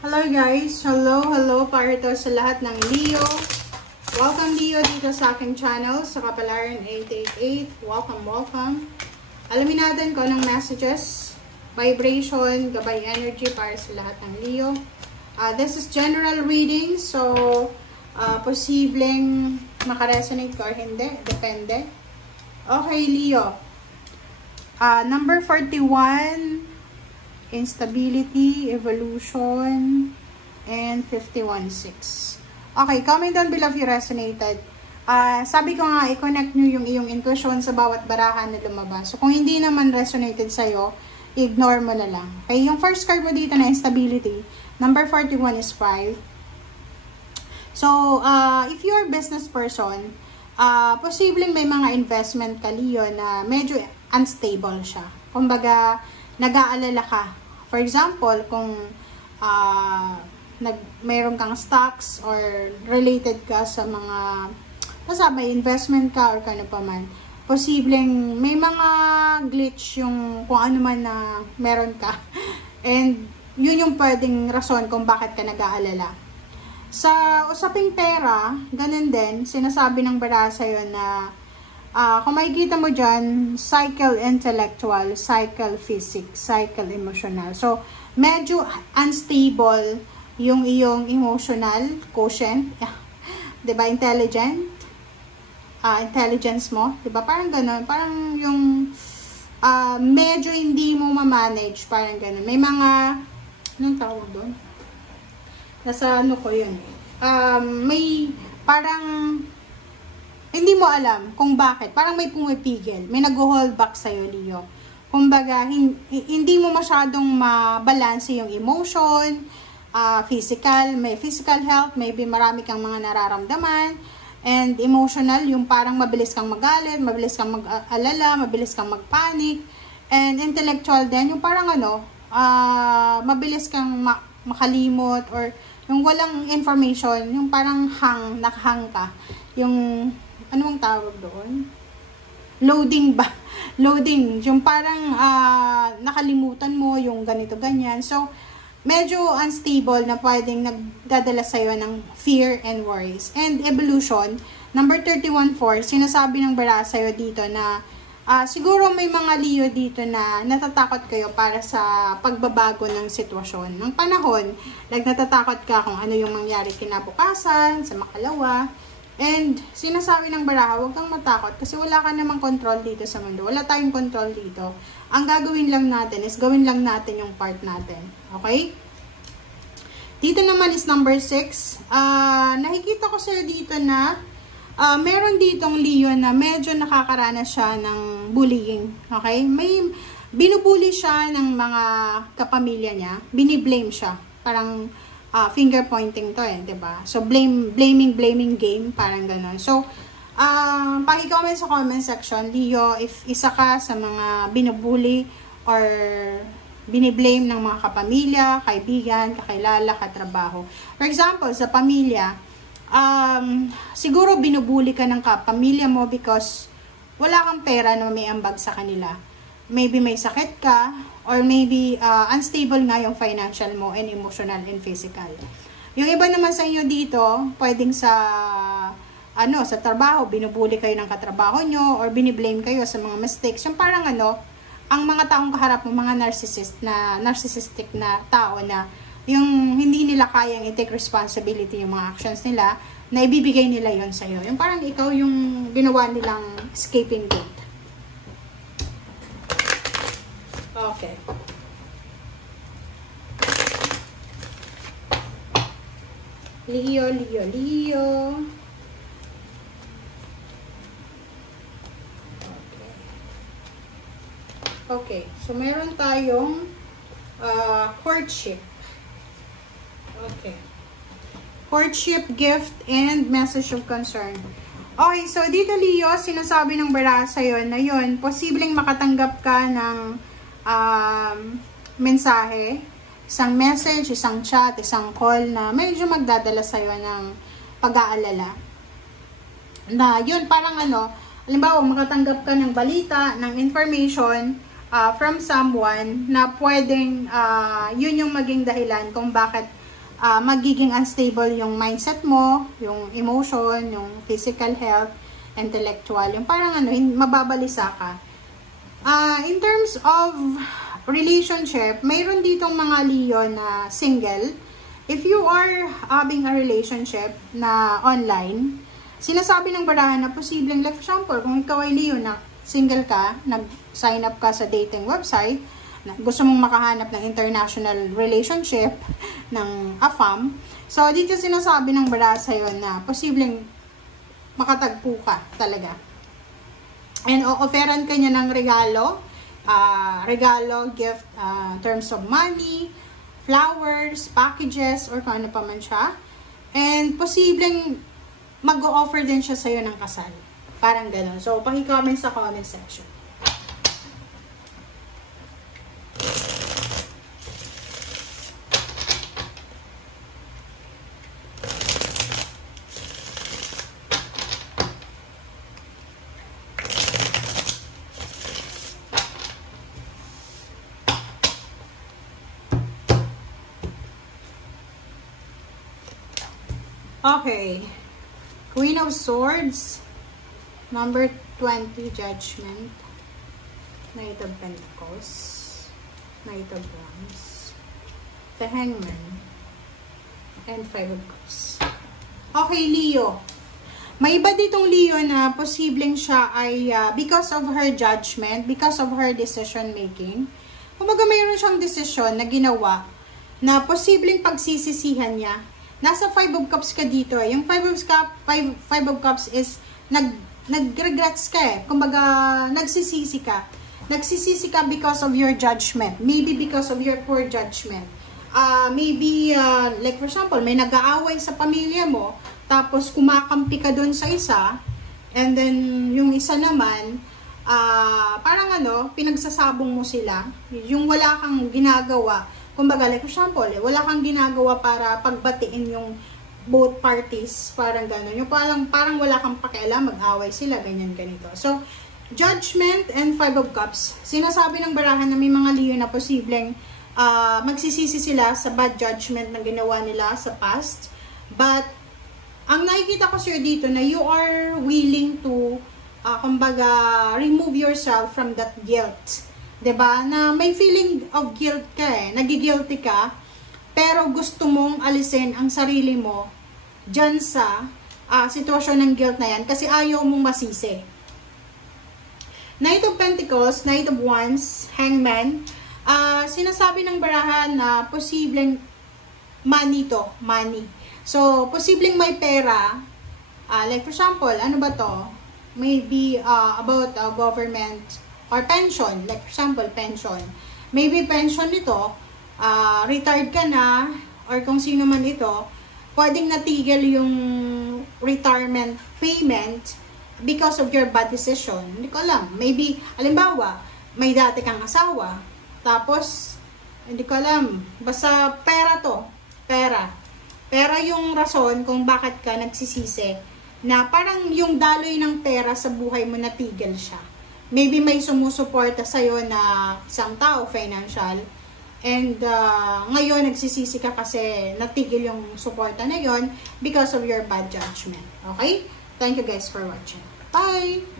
Hello guys! Hello para to sa lahat ng Leo. Welcome Leo dito sa aking channel sa Kapalaran 888. Welcome. Alamin natin kung anong messages, vibration, gabay energy para sa lahat ng Leo. This is general reading, so posibleng makaresonate ka or hindi, depende. Okay Leo. Number 41, instability, evolution, and 51.6. Okay, comment down below if you resonated. Sabi ko nga, i-connect nyo yung iyong intuition sa bawat barahan na lumabas. So, kung hindi naman resonated sa'yo, ignore mo na lang. Okay, yung first card mo dito na instability, number 41 is 5. So, if you're a business person, posibleng may mga investment ka, Leo, na medyo unstable siya. Kumbaga, nag-aalala ka. For example, kung mayroon kang stocks or related ka sa mga basta may investment ka or kano pa man, posibleng may mga glitch yung kung ano man na meron ka. And yun yung pwedeng rason kung bakit ka nag-aalala. Sa usaping pera, ganun din, sinasabi ng bara sa'yo na kung makikita mo dyan, cycle intellectual, cycle physics, cycle emotional. So, medyo unstable yung iyong emotional quotient. Diba? Intelligence mo. Diba? Parang ganun. Parang yung medyo hindi mo ma-manage. Parang ganun. May mga, anong tawag doon? Nasa ano ko yun. May parang hindi mo alam kung bakit. Parang may pumipigil. May nag-hold back sa'yo, Leo. Kumbaga, hindi mo masyadong mabalanse yung emotion, physical, may physical health, maybe marami kang mga nararamdaman, and emotional, yung parang mabilis kang magalit, mabilis kang mag-alala, mabilis kang mag-panic, and intellectual din, yung parang mabilis kang makalimot, or yung walang information, yung parang nakahang ka, yung anong tawag doon? Loading ba? Loading. Yung parang nakalimutan mo yung ganito, ganyan. So, medyo unstable na pwedeng nagdadala sa'yo ng fear and worries. And evolution, number 31.4, sinasabi ng bara sa'yo dito na siguro may mga Leo dito na natatakot kayo para sa pagbabago ng sitwasyon. Ng panahon, natatakot ka kung ano yung mangyari kinabukasan, sa makalawa. And sinasabi ng baraha, huwag kang matakot kasi wala ka namang control dito sa mundo. Wala tayong control dito. Ang gagawin lang natin is gawin lang natin yung part natin. Okay? Dito naman is number 6. Nakikita ko sa'yo dito na meron ditong Leo na medyo nakakaranas siya ng bullying. Okay? May binubully siya ng mga kapamilya niya. Biniblame siya. Parang finger pointing to diba? So, blaming game, parang gano'n. So, paki-comment sa comment section, Leo, if isa ka sa mga binubuli or biniblame ng mga kapamilya, kaibigan, kakilala, katrabaho. For example, sa pamilya, siguro binubuli ka ng kapamilya mo because wala kang pera na may ambag sa kanila. Maybe may sakit ka, or maybe unstable nga yung financial mo and emotional and physical. Yung iba naman sa inyo dito, pwedeng sa trabaho, binubuli kayo ng katrabaho nyo, or biniblame kayo sa mga mistakes. Yung parang ang mga taong kaharap mo, mga narcissistic na tao na yung hindi nila kayang i-take responsibility yung mga actions nila, na ibibigay nila yon sa'yo. Yung parang ikaw yung ginawa nilang escaping gate. Okay. Leo. Okay. So, meron tayong courtship. Okay. Courtship, gift, and message of concern. Okay, so dito Leo, sinasabi ng bara sa'yo na yun, posibleng makatanggap ka ng mensahe, isang message, isang chat, isang call na medyo magdadala sa'yo ng pag-aalala. Na yun, parang halimbawa, makatanggap ka ng balita, ng information from someone na pwedeng yun yung maging dahilan kung bakit magiging unstable yung mindset mo, yung emotion, yung physical health, intellectual, yung parang ano, mababalisa ka. In terms of relationship, mayroon ditong mga Leo na single. If you are having a relationship na online, sinasabi ng barahan na posibleng, like for example, kung ikaw ay Leo na single ka, nag-sign up ka sa dating website, gusto mong makahanap ng international relationship ng AFAM, so dito sinasabi ng barahan sa'yo na posibleng makatagpo ka talaga. And offeran ka niya ng regalo, gift, terms of money, flowers, packages, or kung ano pa man siya. And posibleng mag-o-offer din siya sa'yo ng kasal. Parang gano'n. So, paki-comment sa comment section. Okay. Queen of Swords. Number 20, Judgment. Knight of Pentacles. Knight of Wands. The Hangman. And Five of Cups. Okay, Leo. May iba ditong Leo na posibleng siya ay because of her judgment, because of her decision making. Kumaga mayroon siyang decision na ginawa na posibleng pagsisisihan niya. Nasa Five of Cups ka dito. Yung Five of Cups is nag-regrets ka eh. Kumbaga, nagsisisi ka. Nagsisisi ka because of your judgment. Maybe because of your poor judgment. Maybe, like for example, may nag-aaway sa pamilya mo, tapos kumakampi ka dun sa isa, and then yung isa naman, parang ano, pinagsasabong mo sila. Yung wala kang ginagawa. Kumbaga, like for example, wala kang ginagawa para pagbatiin yung both parties, parang gano'n. Yung parang wala kang pakialam, mag-away sila, ganyan, ganito. So, Judgment and Five of Cups. Sinasabi ng barahan na may mga Leo na posibleng magsisisi sila sa bad judgment na ginawa nila sa past. But, ang nakikita ko sir dito na you are willing to, kumbaga, remove yourself from that guilt. 'Di ba? Na may feeling of guilt ka eh, nagigilty ka, pero gusto mong alisin ang sarili mo diyan sa sitwasyon ng guilt na yan kasi ayaw mong masisi. Knight of Pentacles, Knight of Wands, Hangman, sinasabi ng barahan na posibleng money to, money. So, posibleng may pera, like for example, ano ba to? Maybe about government or pension, like for example, pension. Maybe pension nito, retired ka na, or kung sino man ito, pwedeng natigil yung retirement payment because of your bad decision. Hindi ko alam. Maybe, alimbawa, may dati kang asawa, tapos, hindi ko alam, basta pera to, pera. Pera yung rason kung bakit ka nagsisisi, na parang yung daloy ng pera sa buhay mo natigil siya. Maybe may sumusuporta sa'yo na isang tao, financial, and ngayon nagsisisi ka kasi natigil yung suporta na yon because of your bad judgment. Okay? Thank you guys for watching. Bye!